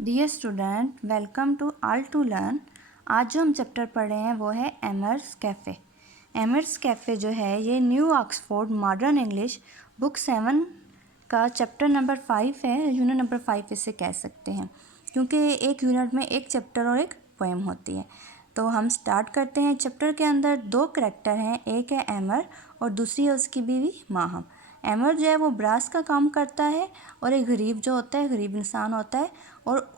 Dear student, welcome to all to learn. आज जो हम चैप्टर पढ़ रहे हैं वो है एमर्स कैफ़े। एमर्स कैफ़े जो है ये new Oxford modern English book 7 का चैप्टर नंबर 5 है। यूनिट नंबर 5 इसे कह सकते हैं क्योंकि एक यूनिट में एक चैप्टर और एक पोएम होती है। तो हम स्टार्ट करते हैं। चैप्टर के अंदर दो करैक्टर हैं, एक है एमर और दूसरी है उसकी बीवी माहम। एमर जो है वो ब्रास का काम करता है और एक गरीब जो होता है, गरीब इंसान होता है, और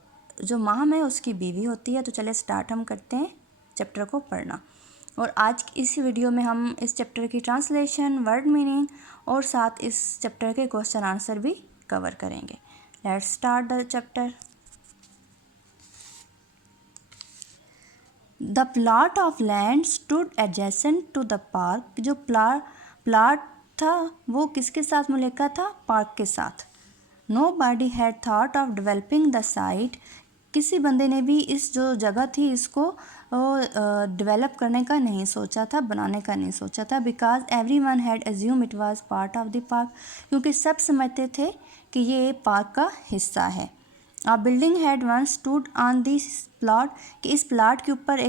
जो माहम है उसकी बीवी होती है। तो चले स्टार्ट हम करते हैं चैप्टर को पढ़ना। और आज इस वीडियो में हम इस चैप्टर की ट्रांसलेशन, वर्ड मीनिंग और साथ इस चैप्टर के क्वेश्चन आंसर भी कवर करेंगे। Let's start the chapter. The plot of land stood adjacent to the park. जो प्लॉट था वो किसके साथ मुल्का था? पार्क के साथ। Nobody had thought of developing the site. किसी बंदे ने भी इस जो जगह थी इसको डेवलप करने का नहीं सोचा था, बनाने का नहीं सोचा था। Because everyone had assume it was part of the park. क्योंकि सब समझते थे कि ये पार्क का हिस्सा है। A building had once stood on this plot. कि इस प्लॉट के ऊपर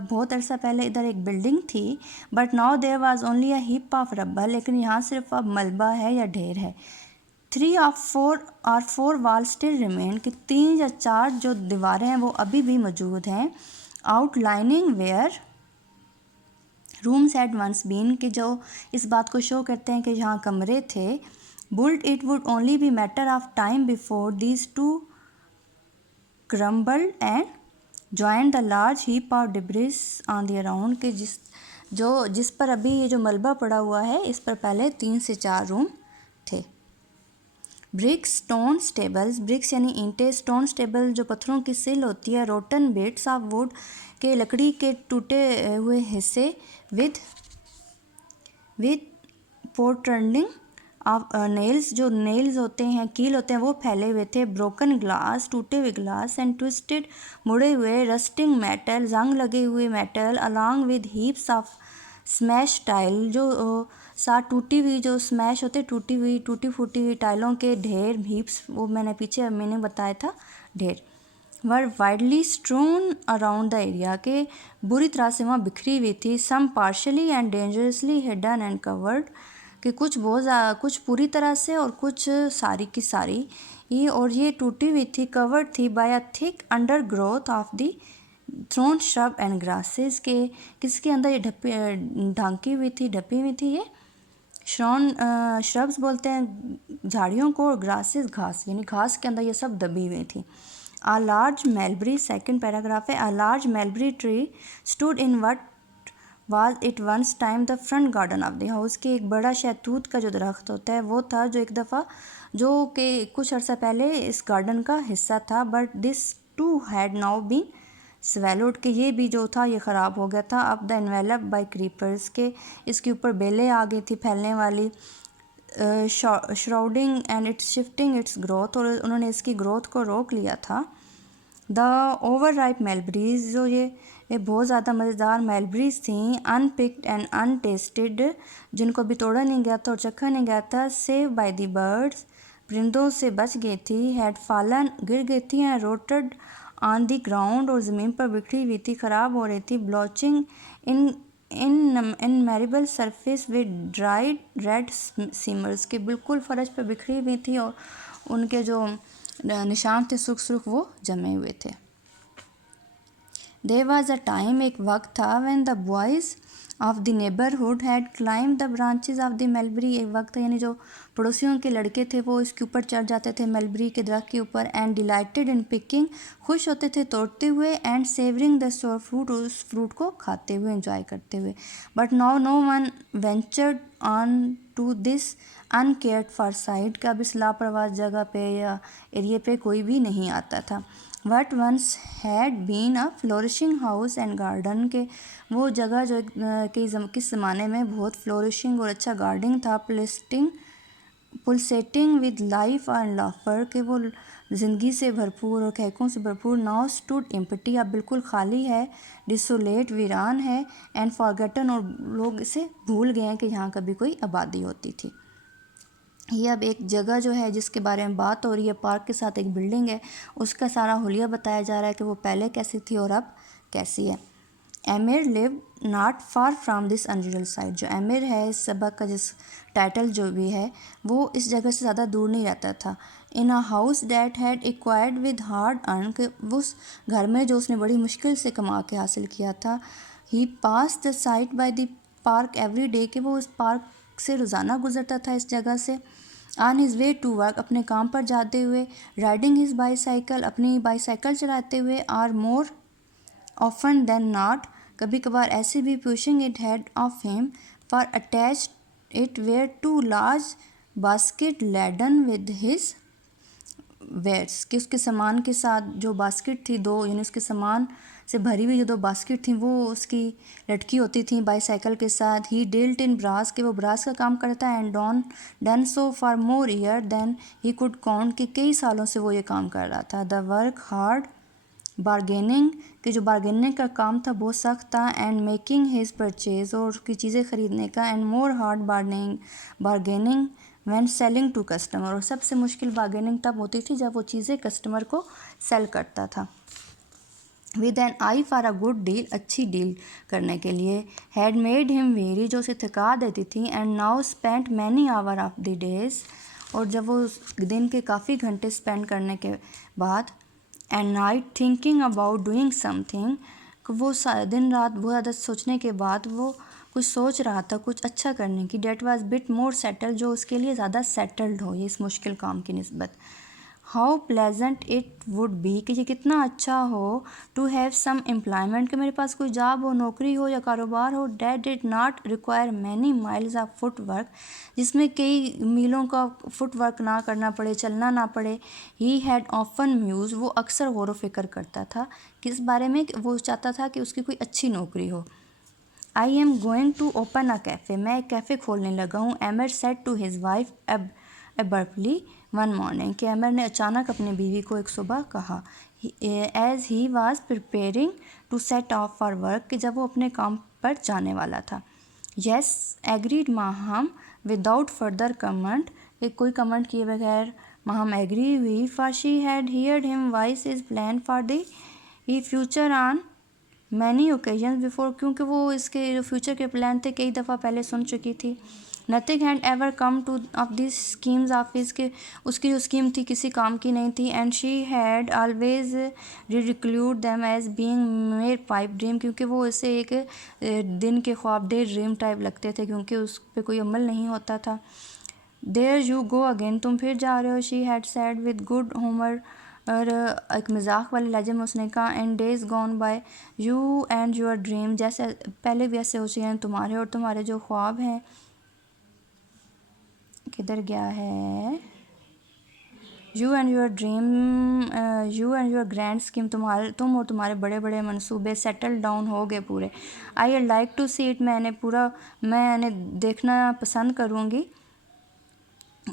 बहुत अरसा पहले इधर एक बिल्डिंग थी। But now there was only a heap of rubble. लेकिन यहाँ सिर्फ अब मलबा है या ढेर है। 3 और 4 वाल स्टिल रिमेन। कि 3 या 4 जो दीवारें हैं वो अभी भी मौजूद हैं। Outlining where rooms had once been. कि जो इस बात को शो करते हैं कि जहाँ कमरे थे। Build it would only be matter of time before these too crumbled and join the large heap of debris on the around. के जिस पर अभी ये जो मलबा पड़ा हुआ है इस पर पहले 3 से 4 रूम थे। BRICS stone stables. ब्रिक्स यानी ईंटें, स्टोन स्टेबल जो पत्थरों की सिल होती है। रोटन बिट्स ऑफ वुड के लकड़ी के टूटे हुए हिस्से। विद पोर्टर्निंग ऑफ नेल्स, जो नेल्स होते हैं, कील होते हैं, वो फैले हुए थे। ब्रोकन ग्लास, टूटे हुए ग्लास। एंड ट्विस्टेड, मुड़े हुए। रस्टिंग मेटल, जंग लगे हुए metal. Along with heaps of smash tile, जो साथ टूटी हुई, जो स्मैश होते टूटी फूटी हुई टाइलों के ढेर, हीप्स, वो मैंने पीछे मैंने बताया था ढेर। Were widely strewn around the area. के बुरी तरह से वहाँ बिखरी हुई थी। Some partly and dangerously hidden and covered. कि कुछ पूरी तरह से और कुछ सारी की सारी ये, और ये टूटी हुई थी, कवर्ड थी by a thick undergrowth of the thorn shrub and grasses. के किसके अंदर ये ढकी हुई थी ये श्रब्स बोलते हैं झाड़ियों को, और ग्रासेस घास, यानी घास के अंदर ये सब दबी हुई थी। A large mulberry, second paragraph है। A large mulberry tree stood in what was it once time the front garden of the house. के एक बड़ा शहतूत का जो दरख्त होता है वो था जो एक दफ़ा जो कि कुछ अर्सा पहले इस गार्डन का हिस्सा था। But this too had now been swallowed. के ये भी जो था ये ख़राब हो गया था। अब द एनवेलप बाय क्रीपर्स। के इसके ऊपर बेलें आ गई थी फैलने वाली। Shrouding and its shifting its growth, और उन्होंने इसकी ग्रोथ को रोक लिया था। द ओवर राइप मेलबरीज, जो ये बहुत ज़्यादा मज़ेदार मेलबरीज थी। अनपिक्ड एंड अनटेस्टेड, जिनको अभी तोड़ा नहीं गया था और चखा नहीं गया था। सेव बाय द बर्ड्स, परिंदों से बच गई थी। हैड फॉलन, गिर गई थी। And rotted on the ground, और ज़मीन पर बिखरी हुई थी, ख़राब हो रही थी। Blotching in marble surface with dried red smears. के बिल्कुल फर्श पर बिखरी हुई थी और उनके जो निशान थे सुर्ख सुर्ख वो जमे हुए थे। देयर वाज अ टाइम, एक वक्त था, when the boys of the neighbourhood had climb the branches of the mulberry. एक वक्त यानी जो पड़ोसियों के लड़के थे वो इसके ऊपर चढ़ जाते थे, मलबरी के दरख्त के ऊपर। एंड डिलाइटेड इन पिकिंग, खुश होते थे तोड़ते हुए। And savouring the sour fruit, उस फ्रूट को खाते हुए, एंजॉय करते हुए। But now no one ventured on to this uncared for side. का अब इस लापरवाह जगह पे या एरिए पे कोई भी नहीं आता था। What once had been a flourishing house and garden. के वो जगह जो किस ज़माने में बहुत फ्लोरिशिंग और अच्छा गार्डनिंग था। पुलसेटिंग विद लाइफ एंड लाफर। के वो ज़िंदगी से भरपूर और खैकों से भरपूर। नाउ स्टूड एम्प्टी, अब बिल्कुल खाली है। डिसोलेट, वीरान है। एंड फॉरगेटन, और लोग इसे भूल गए हैं कि यहाँ कभी कोई आबादी होती थी। ये अब एक जगह जो है जिसके बारे में बात हो रही है, पार्क के साथ एक बिल्डिंग है, उसका सारा हुलिया बताया जा रहा है कि वो पहले कैसी थी और अब कैसी है। Emir live not far from this unusual site. जो एमिर है इस सबक का जिस टाइटल जो भी है, वो इस जगह से ज़्यादा दूर नहीं रहता था। In a house that had acquired with hard earn, के उस घर में जो उसने बड़ी मुश्किल से कमा के हासिल किया था। He passed the site by the park every day, कि वो इस पार्क से रोज़ाना गुजरता था इस जगह से। On his way to work, अपने काम पर जाते हुए। राइडिंग हिज बाईसाइकिल, अपनी बाईसाइकिल चलाते हुए। Or more often than not, कभी कभार ऐसे भी। Pushing it head of him for attach it were two large baskets laden with his wares, कि उसके सामान के साथ जो बास्केट थी दो, यानी उसके सामान से भरी हुई जो दो बास्केट थी वो उसकी लटकी होती थी बाईसाइकिल के साथ। ही डील्ट इन ब्रास, के वो ब्रास का काम करता है। And done so for more year than he could count, कि कई सालों से वो ये काम कर रहा था। द वर्क हार्ड बारगेनिंग, कि जो बारगेनिंग का काम था बहुत सख्त था। एंड मेकिंग हिज परचेज, और उसकी चीज़ें ख़रीदने का। And more hard bargaining when selling to customer, और सबसे मुश्किल बारगेनिंग तब होती थी जब वो चीज़ें कस्टमर को सेल करता था। With an eye for a good deal, अच्छी डील करने के लिए। हैड मेड हिम वेरी, जो उसे थका देती थी। And now spent many hour of the days, और जब वो दिन के काफ़ी घंटे स्पेंड करने के बाद। And night thinking about doing something, वो दिन रात बहुत ज़्यादा सोचने के बाद वो कुछ सोच रहा था कुछ अच्छा करने की। That was bit more settled, जो उसके लिए ज़्यादा सेटल्ड हो ये इस मुश्किल काम की निस्बत। How pleasant it would be, कि ये कितना अच्छा हो। टू हैव सम एम्प्लॉयमेंट, कि मेरे पास कोई जॉब हो, नौकरी हो या कारोबार हो। That did not require many miles of foot work, जिसमें कई मीलों का फुट वर्क ना करना पड़े, चलना ना पड़े। ही हैड ऑफन म्यूज, वो अक्सर गौर व फिक्र करता था किस बारे में, वो चाहता था कि उसकी कोई अच्छी नौकरी हो। I am going to open a café, मैं एक कैफ़े खोलने लगा हूँ। Amer said to his wife abruptly one morning, कि एमर ने अचानक अपनी बीवी को एक सुबह कहा। As he was preparing to set off for work, कि जब वो अपने काम पर जाने वाला था। Yes agreed Maham without further comment, कि कोई कमेंट किए बगैर माहम एग्री हुई। For she had heard him voice his plan for the future on many occasions before, क्योंकि वो इसके जो फ्यूचर के प्लान थे कई दफ़ा पहले सुन चुकी थी। Nothing had ever come two of this schemes of his, के उसकी जो स्कीम थी किसी काम की नहीं थी। And she had always ridiculed them as being mere pipe dream, क्योंकि वो इसे एक दिन के ख्वाब डे ड्रीम टाइप लगते थे, क्योंकि उस पर कोई अमल नहीं होता था। देयर यू गो अगेन, तुम फिर जा रहे हो। She had sad with good humour, और एक मजाक वाले लहजे में उसने कहा। And days gone by you and your dream, जैसे पहले भी ऐसे हो चुके हैं तुम्हारे और तुम्हारे जो ख्वाब हैं। किधर गया है? You and your dream, you and your grand scheme, तुम और तुम्हारे बड़े बड़े मंसूबे सेटल डाउन हो गए पूरे। I like to see it, मैंने देखना पसंद करूँगी।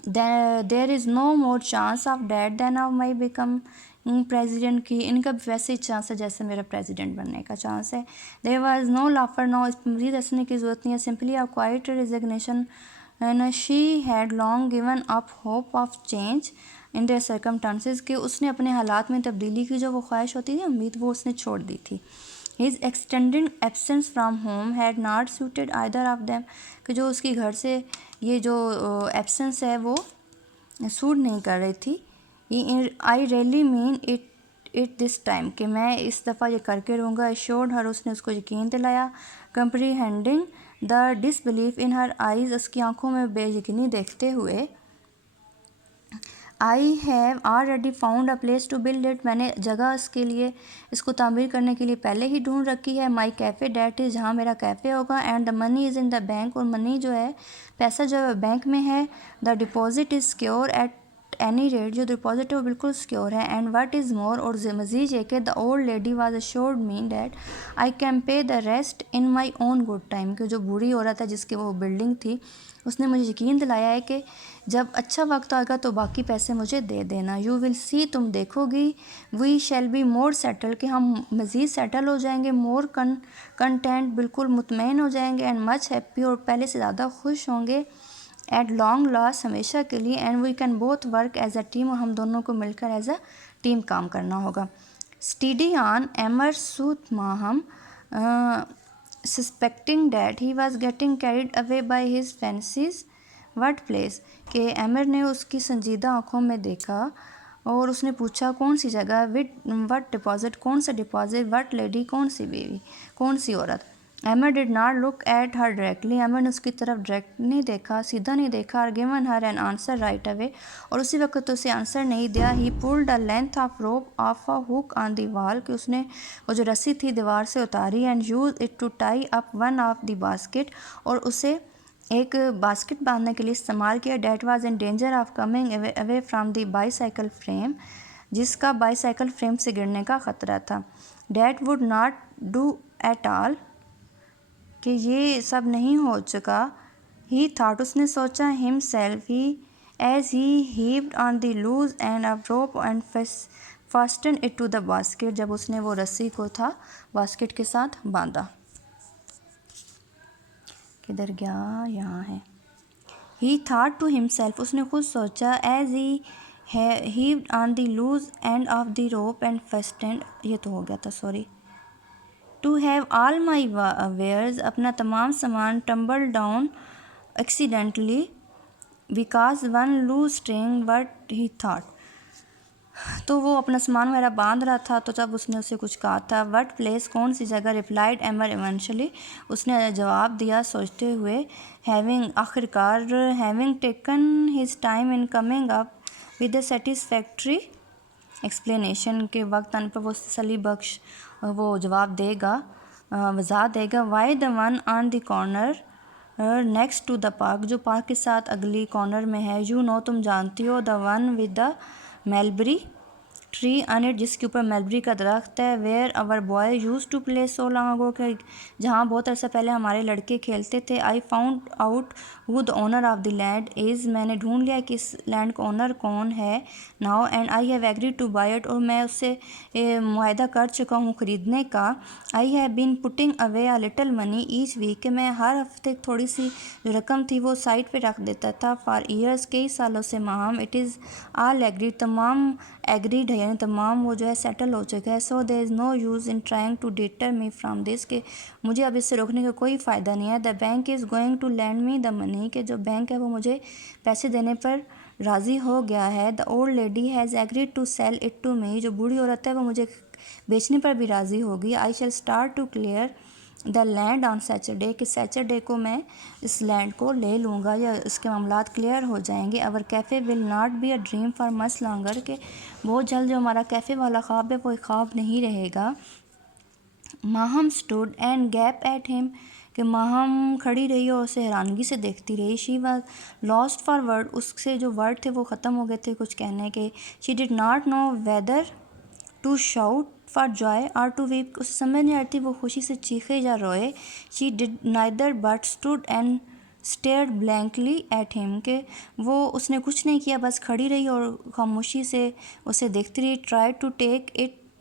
There is no more chance of that than of my become president, की इनका वैसे ही चांस है जैसे मेरा प्रेजिडेंट बनने का चांस है। There was no laughter, no इस पर मजीद हंसने की ज़रूरत नहीं है। Simply a quiet resignation, and she had long given up hope of change in their circumstances, कि उसने अपने हालात में तब्दीली की जो वो ख्वाहिश होती थी, उम्मीद, वो उसने छोड़ दी थी। His extended absence from home had not suited either of them, कि जो उसकी घर से ये जो एब्सेंस है वो सूट नहीं कर रही थी। I really mean it this time, कि मैं इस दफ़ा ये करके रहूँगा। एश्योर्ड हर, उसने उसको यकीन दिलाया। Comprehending the disbelief in her eyes, उसकी आंखों में बेयकीनी देखते हुए। I have already found a place to build it, मैंने जगह इसके लिए, इसको तामीर करने के लिए पहले ही ढूंढ रखी है। माई कैफ़े डैट इज़, जहाँ मेरा कैफ़े होगा। And the money is in the bank, और मनी जो है, पैसा जो है बैंक में है। The deposit is secure at any rate, जो डिपॉजिट है वो बिल्कुल सिक्योर है। एंड व्हाट इज़ मोर, और मज़ीद है कि the old lady was assured me that I can pay the rest in my own good time, कि जो बूढ़ी औरत है जिसकी वो बिल्डिंग थी, उसने मुझे यकीन दिलाया है कि जब अच्छा वक्त आएगा तो बाकी पैसे मुझे दे देना। यू विल सी, तुम देखोगी। We shall be more settle, कि हम मज़ीद सेटल हो जाएंगे। मोर कंटेंट, बिल्कुल मुतमईन हो जाएंगे। एंड मच हैप्पी, और पहले से ज़्यादा खुश होंगे। एट लॉन्ग लास्ट, हमेशा के लिए, and we can both work as a team, और हम दोनों को मिलकर एज अ टीम काम करना होगा. Steady on Amer soothe Maham, suspecting that he was getting carried away by his fancies. What place, कि एमर ने उसकी संजीदा आँखों में देखा और उसने पूछा कौन सी जगह, विट वट डिपॉजिट, कौन सा डिपॉजिट, वट लेडी, कौन सी बीवी, कौन सी औरत. Amer did not look at her directly, Amer ने उसकी तरफ डायरेक्ट नहीं देखा, सीधा नहीं देखा. और given her an answer right away, और उसी वक्त उसे आंसर नहीं दिया. He pulled a length of rope off a hook on the wall, कि उसने वो जो रस्सी थी दीवार से उतारी. And use it to tie up one of the basket, और उसे एक बास्केट बांधने के लिए इस्तेमाल किया. That was in danger of coming away from the bicycle frame, जिसका बाईसाइकिल फ्रेम से गिरने का ख़तरा था. That would not do at all, कि ये सब नहीं हो चुका. ही थाट, उसने सोचा. Himself, he as he heaved on the loose end of rope and fasten it to the basket, जब उसने वो रस्सी को था बास्केट के साथ बांधा. किधर गया, यहाँ है. ही थाट टू हिमसेल्फ, उसने खुद सोचा. As he heaved on the loose end of the rope and fastened, ये तो हो गया था, sorry. To have all my wares, अपना तमाम सामान. Tumble down accidentally because one loose string, what he thought, तो वो अपना सामान वगैरह बांध रहा था तो जब उसने उसे कुछ कहा था. वट प्लेस, कौन सी जगह. रिप्लाइड एमर इवेंचुअली, उसने जवाब दिया सोचते हुए. हैविंग, आखिरकार. Having taken his time in coming up with the satisfactory explanation, के वक्त आने पर वो तसल्ली बख्श वो जवाब देगा, वजाहत देगा. Why the one on the corner next to the park, जो पार्क के साथ अगली कॉर्नर में है. यू नो, तुम जानती हो. The one with the mulberry tree on it, जिसके ऊपर मलबरी का दरख्त है. Where our boy use to play so long ago, के जहाँ बहुत अरसा पहले हमारे लड़के खेलते थे. I found out who the owner of the land is, मैंने ढूंढ लिया कि इस लैंड का ओनर कौन है. Now and I have agreed to buy it, और मैं उससे मुआहदा कर चुका हूँ ख़रीदने का. I have been putting away a little money each week, के मैं हर हफ्ते थोड़ी सी जो रकम थी वो साइड पे रख देता था. फॉर ईयर्स, कई सालों से. Maham, it is all agreed, तमाम एग्रीड है, यानी तमाम वो जो है सेटल हो चुका है. So there is no use in trying to deter me from this, के मुझे अब इससे रोकने का कोई फ़ायदा नहीं है. The bank is going to lend me the money, के जो बैंक है वो मुझे पैसे देने पर राज़ी हो गया है. The old lady has agreed to sell it to me, जो बूढ़ी औरत है वो मुझे बेचने पर भी राज़ी होगी. I shall start to clear the land on Saturday, कि सैटरडे को मैं इस लैंड को ले लूँगा या इसके मामलात क्लियर हो जाएंगे. Our café will not be a dream for much longer, के बहुत जल्द जो हमारा कैफ़े वाला ख्वाब है वो एक ख्वाब नहीं रहेगा. Maham stood and gap at him, कि माहम खड़ी रही और उसे हैरानगी से देखती रही. She was lost for word, उससे जो वर्ड थे वो ख़त्म हो गए थे कुछ कहने के. She did not know whether to shout for joy or to weep, उसे समझ नहीं आती वो खुशी से चीखे या रोए. She did neither but stood and stared blankly at him, के वो उसने कुछ नहीं किया, बस खड़ी रही और खामोशी से उसे देखती रही. Try to take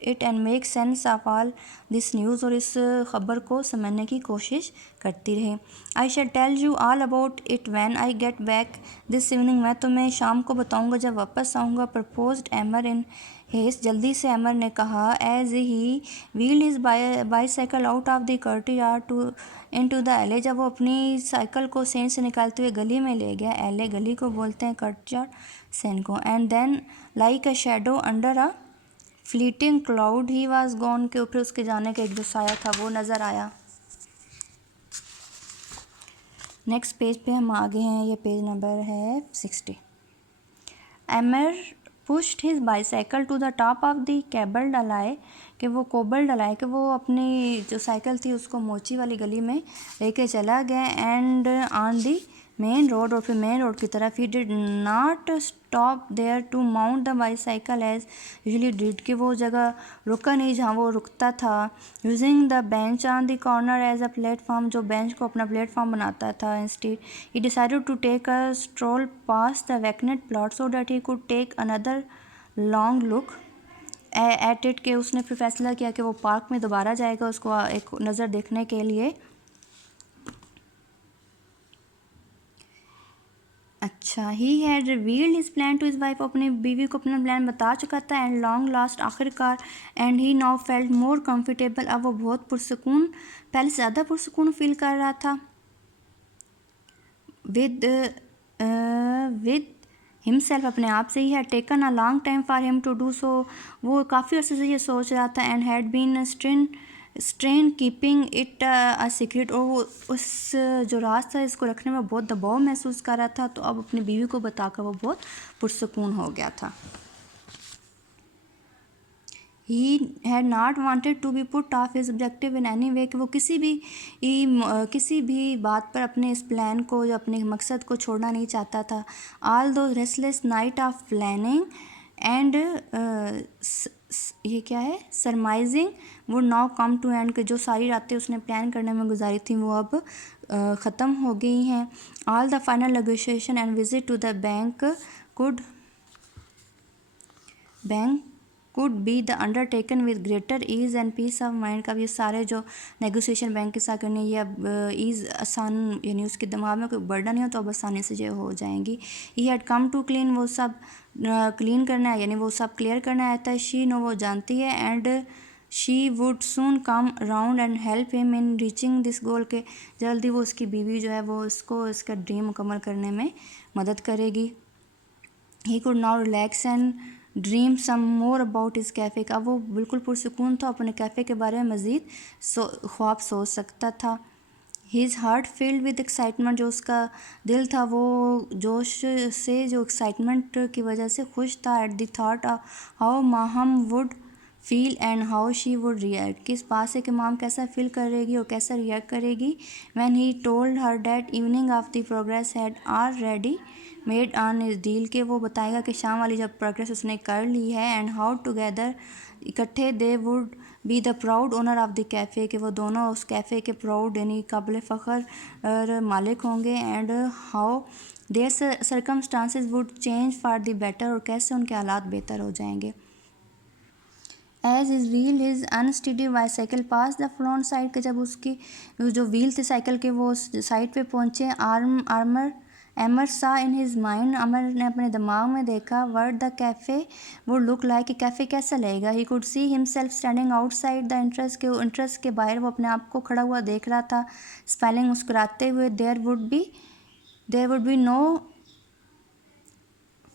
it and make sense of all this news, और इस ख़बर को समझने की कोशिश करती रही. I shall tell you all about it when I get back this evening, मैं तुम्हें शाम को बताऊंगा जब वापस आऊँगा. प्रपोज्ड एमर इन हेस्ट, जल्दी से एमर ने कहा. As he wheeled his bicycle out of the courtyard to into the alley, जब वो अपनी साइकिल को सेन से निकालते हुए गली में ले गया. एले गली को बोलते हैं, कोर्टयार्ड सेन को. And then like a shadow under a fleeting cloud he was gone, के ऊपर उसके जाने का एक जो साया था वो नज़र आया. नेक्स्ट पेज पे हम आगे हैं, ये पेज नंबर है 60. Amer pushed his bicycle to the top of the cobbled alley, कि वो कोबल डलाए, कि वो अपनी जो साइकिल थी उसको मोची वाली गली में लेके चला गया. And on the main road, और फिर मेन रोड की तरफ. He did not stop there to mount the bicycle as usually did, कि वो जगह रुका नहीं जहाँ वो रुकता था. Using the bench on the corner as a platform, जो बेंच को अपना प्लेटफॉर्म बनाता था. Instead he decided to take a stroll past the vacant plot so that he could take another long look at it, के उसने फिर फैसला किया कि वो पार्क में दोबारा जाएगा उसको एक नज़र देखने के लिए. अच्छा, he had revealed his plan to his wife, अपनी बीवी को अपना प्लान बता चुका था। एंड लॉन्ग लास्ट, आखिरकार, and he now felt more comfortable, अब वो बहुत पुरसकून, पहले से ज़्यादा पुरसकून फील कर रहा था। विद विद हिमसेल्फ, अपने आप से ही। Had taken a long time for him to do so, वो काफ़ी अर्से से ये सोच रहा था। And had been strain keeping it a secret, और वो उस जो राज था इसको रखने में बहुत दबाव महसूस कर रहा था। तो अब अपनी बीवी को बताकर वो बहुत पुरसकून हो गया था। He had not wanted to be put off his objective in any way, कि वो किसी भी बात पर अपने इस प्लान को, जो अपने मकसद को छोड़ना नहीं चाहता था। All those restless night of planning and ये क्या है, सरमाइजिंग would now come to end, कि जो सारी रातें उसने प्लान करने में गुजारी थी वो अब ख़त्म हो गई हैं। All the final negotiation and visit to the bank could be the undertaken with greater ease and peace of mind, का ये सारे जो नेगोशिएशन बैंक के साथ करने, ये अब ईज़ आसान, यानी उसके दिमाग में कोई बर्डन नहीं हो तो अब आसानी से जो हो जाएंगी। He had come to clean, वो सब क्लीन करना है, यानी वो सब क्लियर करना आया था। शी नो, वो जानती है। And she would soon come around and help him in reaching this goal, के जल्दी वो उसकी बीवी जो है वो उसको इसका ड्रीम मुकम्मल करने में मदद करेगी। He could now relax and dream some more about इस कैफ़े का, वो बिल्कुल पुरसकून था, अपने कैफ़े के बारे में मज़ीद ख्वाब सोच सकता था। His heart field with excitement, जो उसका दिल था वो जोश से, जो एक्साइटमेंट की वजह से खुश था। At the thought how Maham would feel and how she would react, किस बात से कि माम कैसा फील करेगी और कैसा रिएक्ट करेगी। When he told her that evening of the progress had already made on इस डील, के वो बताएगा कि शाम वाली जब प्रोग्रेस उसने कर ली है। एंड हाउ टुगेदर, इकट्ठे, they would be the proud owner of the cafe, के वो दोनों उस कैफ़े के प्राउड यानी काबिल फ़ख्र मालिक होंगे। And how their circumstances would change for the better, और कैसे उनके हालात बेहतर हो जाएंगे। As is wheel his unsteady bicycle past the front side, के जब उसकी जो व्हील थे साइकिल के वो साइड पे पहुँचे। एमर सा इन हिज माइंड, अमर ने अपने दिमाग में देखा। Word the cafe would look like, कि कैफ़े कैसा लगेगा। He could see himself standing outside the entrance के बाहर वो अपने आप को खड़ा हुआ देख रहा था, स्माइलिंग, मुस्कुराते हुए। There would be no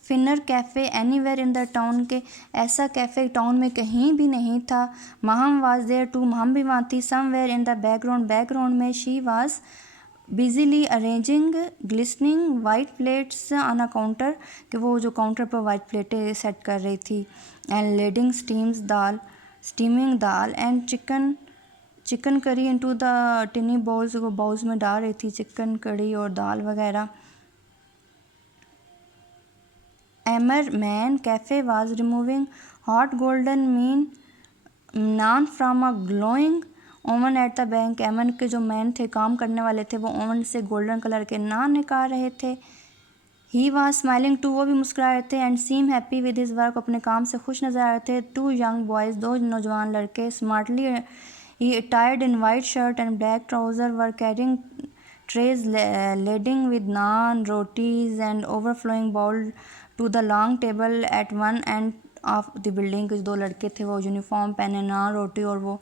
finer café anywhere in the town, के ऐसा कैफ़े टाउन में कहीं भी नहीं था। Maham was there too, Maham भी वहाँ थी। समवेयर इन द बैकग्राउंड में। She was busily arranging glistening white plates on a counter, कि वो जो काउंटर पर वाइट प्लेटें सेट कर रही थी। And ladling steaming dal and chicken curry into the tiny bowls, वो बाउल्स में डाल रही थी चिकन कड़ी और दाल वगैरह। एमर मैन café was removing hot golden naan from a glowing oven at the back, एमन के जो मैन थे, काम करने वाले थे, वो ओवन से गोल्डन कलर के नान निकाल रहे थे। ही वॉज स्माइलिंग टू, वो भी मुस्कुरा रहे थे। And seem happy with his work, अपने काम से खुश नजर आ रहे थे। टू यंग बॉयज़, दो नौजवान लड़के, स्मार्टली ही attired in white shirt and black trouser, were carrying trays laden with naan, rotis and overflowing bowl to the long table at one end of the building. कुछ दो लड़के थे, वो यूनिफॉर्म पहने, नान, रोटी और वो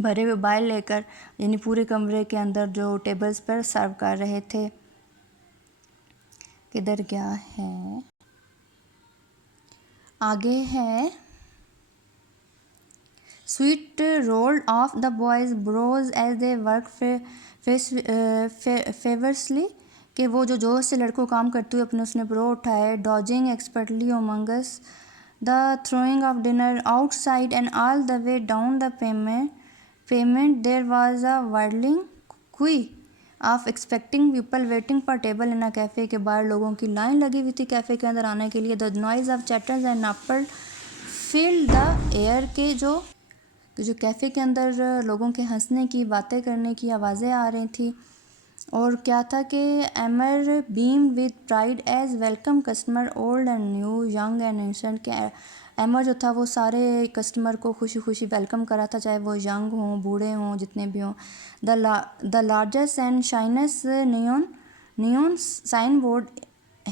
भरे हुए बाइल लेकर, यानी पूरे कमरे के अंदर जो टेबल्स पर सर्व कर रहे थे। किधर गया है, आगे है। Sweat rolled off the boys brows as they work feverishly, कि वो जो जोश से लड़कों काम करते हुए अपने उसने ब्रो उठाए। Dodging expertly amongst the throwing of dinner outside and all the way down the pavement there was a widening queue of expecting people waiting for table in a cafe, के बाहर लोगों की लाइन लगी हुई थी cafe के अंदर आने के लिए। The noise of chatters and नॉपर फिल्ड द एयर, के जो कैफ़े के अंदर लोगों के हंसने की, बातें करने की आवाज़ें आ रही थी। और क्या था कि Amer beam with pride as welcome customer old and new young and ancient, के एमर जो था वो सारे कस्टमर को खुशी खुशी वेलकम करा था, चाहे वो यंग हों, बूढ़े हों, जितने भी हों। The largest and shiniest neon sign board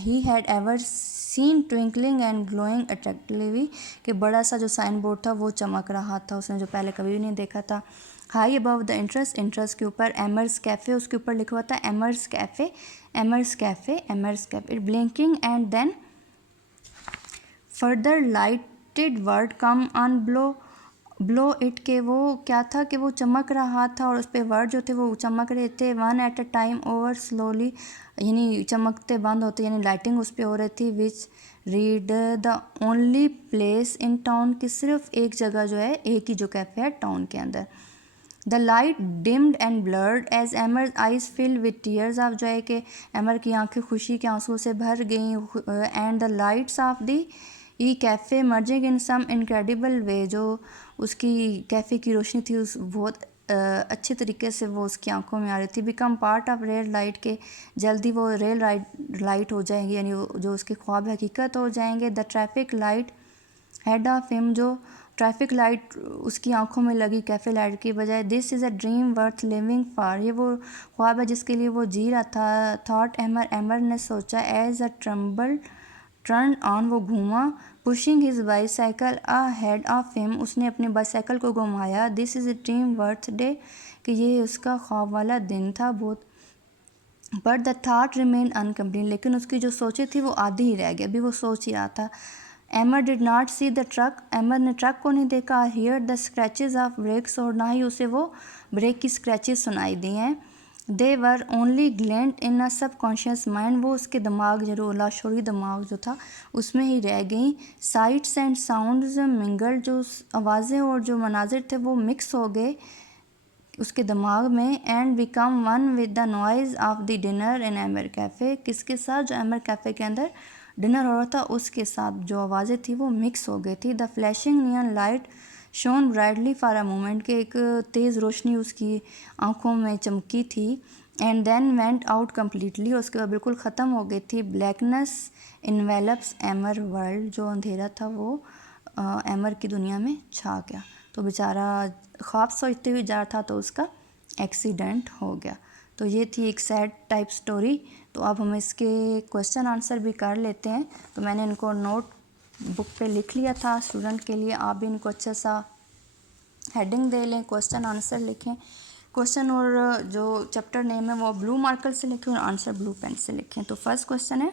he had ever seen twinkling and glowing attractively, कि बड़ा सा जो साइन बोर्ड था वो चमक रहा था, उसने जो पहले कभी भी नहीं देखा था। हाई अबव द इंट्रेंस के ऊपर एमर्स कैफ़े, उसके ऊपर लिखा हुआ था Amer's cafe, Amer's cafe, Amer's cafe, it blinking and then further lighted word come on below it, के वो क्या था कि वो चमक रहा था और उस पर वर्ड जो थे वो चमक रहे थे। One at a time over slowly, यानी चमकते बंद होते, यानी लाइटिंग उस पर हो रही थी। Which read the only place in town, की सिर्फ एक जगह जो है, एक ही जो कैफ़े है टाउन के अंदर। The light dimmed and blurred as Amer eyes fill with tears, आप जो है कि एमर की आंखें खुशी के आंसुओं से भर गईं। And the lights of the ई cafe merging in some incredible way, जो उसकी कैफ़े की रोशनी थी उस बहुत अच्छे तरीके से वो उसकी आंखों में आ रही थी। Become part of rail light, के जल्दी वो रेल लाइट हो जाएंगी, यानी जो उसके ख्वाब हकीकत हो जाएंगे। The traffic light head of him, जो ट्रैफिक लाइट उसकी आंखों में लगी कैफ़े लाइट की बजाय। This is a dream worth living for, ये वो ख्वाब है जिसके लिए वो जी रहा था। थॉट एमर, एमर ने सोचा। As a tremble turn on, वो घूमा। Pushing his bicycle ahead of him, उसने अपनी बाईसाइकिल को घुमाया। This is a dream worth day, कि ये उसका ख्वाब वाला दिन था बहुत। But the thought remain uncomplete, लेकिन उसकी जो सोची थी वो आधी ही रह गई, अभी वो सोच ही रहा था। Amer did not see the truck, Amer ने ट्रक को नहीं देखा। Hear the scratches of brakes, और ना ही उसे वो ब्रेक की स्क्रैचेस सुनाई दी हैं। They were only glint in a subconscious mind, वो उसके दिमाग जो लाशोरी दिमाग जो था उसमें ही रह गई। साइट्स एंड साउंड्स मिंगल, जो आवाज़ें और जो मनाजिर थे वो मिक्स हो गए उसके दिमाग में। And become one with the noise of the dinner in Amer cafe, किसके साथ, जो एमर कैफ़े के अंदर डिनर हो रहा था उसके साथ जो आवाज़ें थी वो मिक्स हो गई थी। The flashing neon light shone brightly for a moment, के एक तेज़ रोशनी उसकी आंखों में चमकी थी। And then went out completely, उसके बाद बिल्कुल ख़त्म हो गई थी। ब्लैकनेस इन्वेलप्स एमर वर्ल्ड, जो अंधेरा था वो एमर की दुनिया में छा गया। तो बेचारा ख्वाब सोचते हुए जा रहा था तो उसका एक्सीडेंट हो गया। तो ये थी एक सैड टाइप स्टोरी। तो अब हम इसके क्वेश्चन आंसर भी कर लेते हैं। तो मैंने इनको नोट बुक पे लिख लिया था स्टूडेंट के लिए, आप भी इनको अच्छा सा हेडिंग दे लें, क्वेश्चन आंसर लिखें। क्वेश्चन और जो चैप्टर नेम है वो ब्लू मार्कर से लिखें और आंसर ब्लू पेन से लिखें। तो फर्स्ट क्वेश्चन है,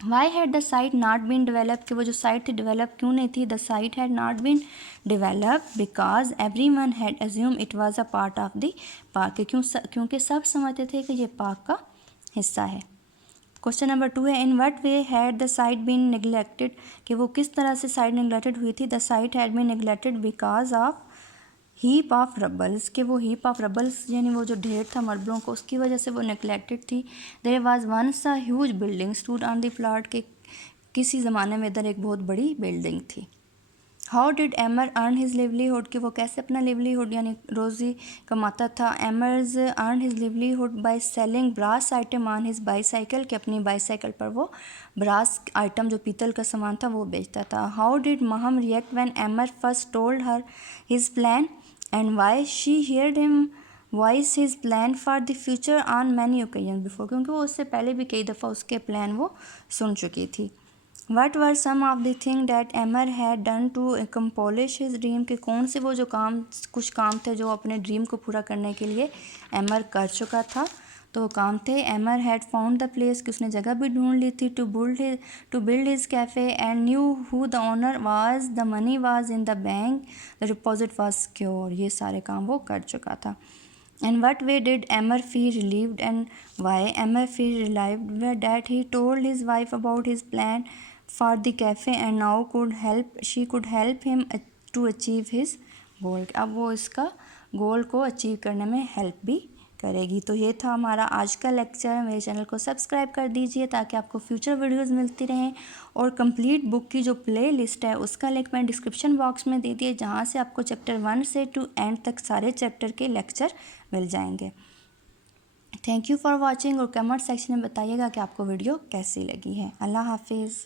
why had the site not been develop, कि वो जो साइट थी डेवलप क्यों नहीं थी। The site had not been develop because everyone had assume it was a part of the park, क्योंकि सब समझते थे कि ये पार्क का हिस्सा है। क्वेश्चन नंबर 2 है, in what way had the site been neglected, कि वो किस तरह से साइट निगलेक्टेड हुई थी। The site had been neglected because of heap of rubbles, के वो हीप ऑफ रबल्स यानी वो जो ढेर था मरबलों को उसकी वजह से वो नेगलेक्टेड थी। There was once a huge building stood on the plot, के किसी ज़माने में इधर एक बहुत बड़ी बिल्डिंग थी। How did Amer earn his livelihood, कि वो कैसे अपना लिवलीहुड यानी रोज़ी कमाता था। Amer's earn his livelihood by selling brass item on his bicycle, कि अपनी बाईसाइकिल पर वो ब्रास आइटम जो पीतल का सामान था वो बेचता था। How did Maham react when Amer first told her his plan and why she heard him voice his plan for the future on many occasions before, क्योंकि वो उससे पहले भी कई दफ़ा उसके प्लान वो सुन चुकी थी। What were some of the things that Emmer had done to accomplish his dream, कि कौन से वो जो कुछ काम थे जो अपने ड्रीम को पूरा करने के लिए एमर कर चुका था। तो वो काम थे, Emer had found the place, कि उसने जगह भी ढूंढ ली थी। To build his cafe and knew who the owner was, the money was in the bank, the deposit was secure, ये सारे काम वो कर चुका था। In what way did Emmer feel relieved, and why Emmer feel relieved that he told his wife about his plan for the cafe and now she could help him to achieve his goal, अब वो इसका गोल को achieve करने में help भी करेगी। तो ये था हमारा आज का लेक्चर। मेरे चैनल को सब्सक्राइब कर दीजिए ताकि आपको फ्यूचर वीडियोस मिलती रहें, और कंप्लीट बुक की जो प्ले लिस्ट है उसका लिंक मैं डिस्क्रिप्शन बॉक्स में दे दिए, जहाँ से आपको चैप्टर 1 से टू एंड तक सारे चैप्टर के लेक्चर मिल जाएंगे। थैंक यू फॉर वॉचिंग, और कमेंट सेक्शन में बताइएगा कि आपको वीडियो कैसी लगी है। अल्लाह हाफिज़।